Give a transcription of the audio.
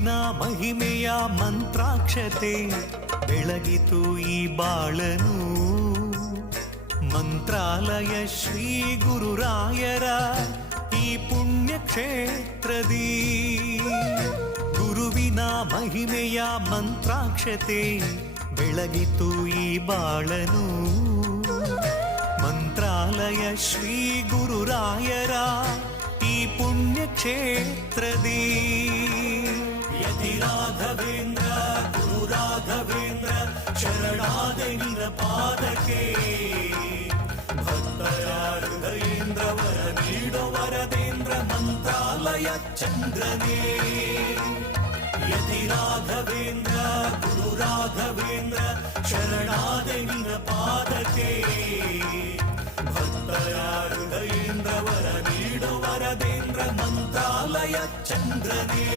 ಗುರುವಿನ ಮಹಿಮೆಯ ಮಂತ್ರಾಕ್ಷತೆ ಬೆಳಗಿತು ಈ ಬಾಳನು. ಮಂತ್ರಾಲಯ ಶ್ರೀ ಗುರುರಾಯರ ಈ ಪುಣ್ಯ ಕ್ಷೇತ್ರದಿ ಗುರುವಿನ ಮಹಿಮೆಯ ಮಂತ್ರಾಕ್ಷತೆ ಬೆಳಗಿತು ಈ ಬಾಳನು. ಮಂತ್ರಾಲಯ ಶ್ರೀ ಗುರುರಾಯರ ಈ ಪುಣ್ಯ ಕ್ಷೇತ್ರದಿ ಯತಿ ರಾಘವೇಂದ್ರ ಗುರು ರಾಘವೇಂದ್ರ ಶರಣಾದೆ ನಿನ್ನ ಪಾದಕ್ಕೆ. ಭಕ್ತರ ಹೃದಯೇಂದ್ರ ವರ ನೀಡೋ ವರದೇಂದ್ರ ಮಂತ್ರಾಲಯ ಚಂದ್ರನೇ. ಯತಿ ರಾಘವೇಂದ್ರ ಗುರು ರಾಘವೇಂದ್ರ ಶರಣಾದೆ ನಿನ್ನ ಪಾದಕ್ಕೆ. ಭಕ್ತರ ಹೃದಯೇಂದ್ರ ವರ ನೀಡೋ ವರದೇಂದ್ರ ಮಂತ್ರಾಲಯ ಚಂದ್ರನೇ.